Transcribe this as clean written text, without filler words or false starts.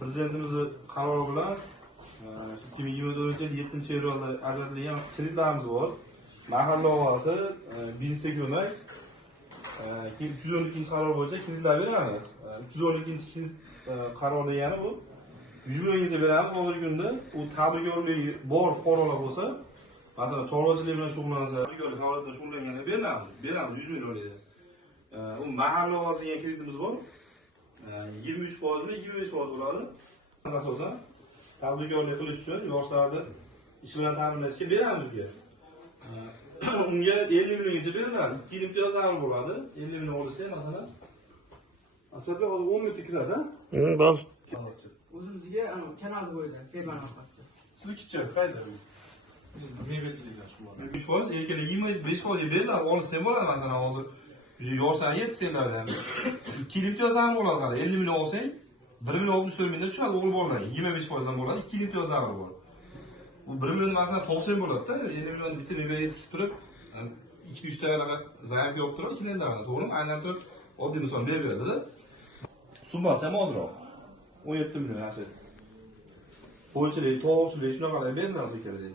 Prezidentimiz qarori bilan 2024 yil 7-fevralda ajratilgan kreditlarimiz bor. Mahalla ovozi biznesga ko'mak. Keyin 312-qaror bo'yicha kreditlar beramiz. 312-kredit qaror degani bu 100 milliongacha beramiz. Hozirgi kunda u tadbirkorligi bor fuqarolar bo'lsa, masalan, chorvachilik bilan shug'ullansa, tadbirkorlik holatida shug'ullanganda beramiz 100 millionga. U mahalla ovozi degan kreditimiz bor. 23% bilan 25% bo'ladi. Asosan tadbirkorlik qilish uchun yoshlarni ish bilan ta'minlashga beramiz unga. Unga 50 milliongacha beriladi. 2 yil imtiyozlari bo'ladi. 50 million olsa, masalan, Aslida hozir 10 minut kiradi. bas. O'zimizga kanal bo'yida, Ferman orqasida. Sizniki qayda? Mebelchiliklar shu bor. 3%, erkaklar 25% beriladi. Olsa bo'ladi, masalan, hozir yoshlar yetsenlarda ham 2 yil imtiyozlari bo'ladi. 50 million olsang 1 million 64 mingdan tushadi o'g'il bolalarga. 25% dan bo'ladi. 2 yil imtiyozlari bor. Bu 1 million masalan 90 bo'ladi-da. 50 million bitta mevaga yetib turib, 2-3 tanaga zayak yo'q turib, klientlarga to'g'rimi? Aylanib turib, oddiy misol beradi-da. Summasi ham ozroq. 17 million yaxshi. Bo'ychilik, to'g'richilik shunaqa beriladi bu yerda.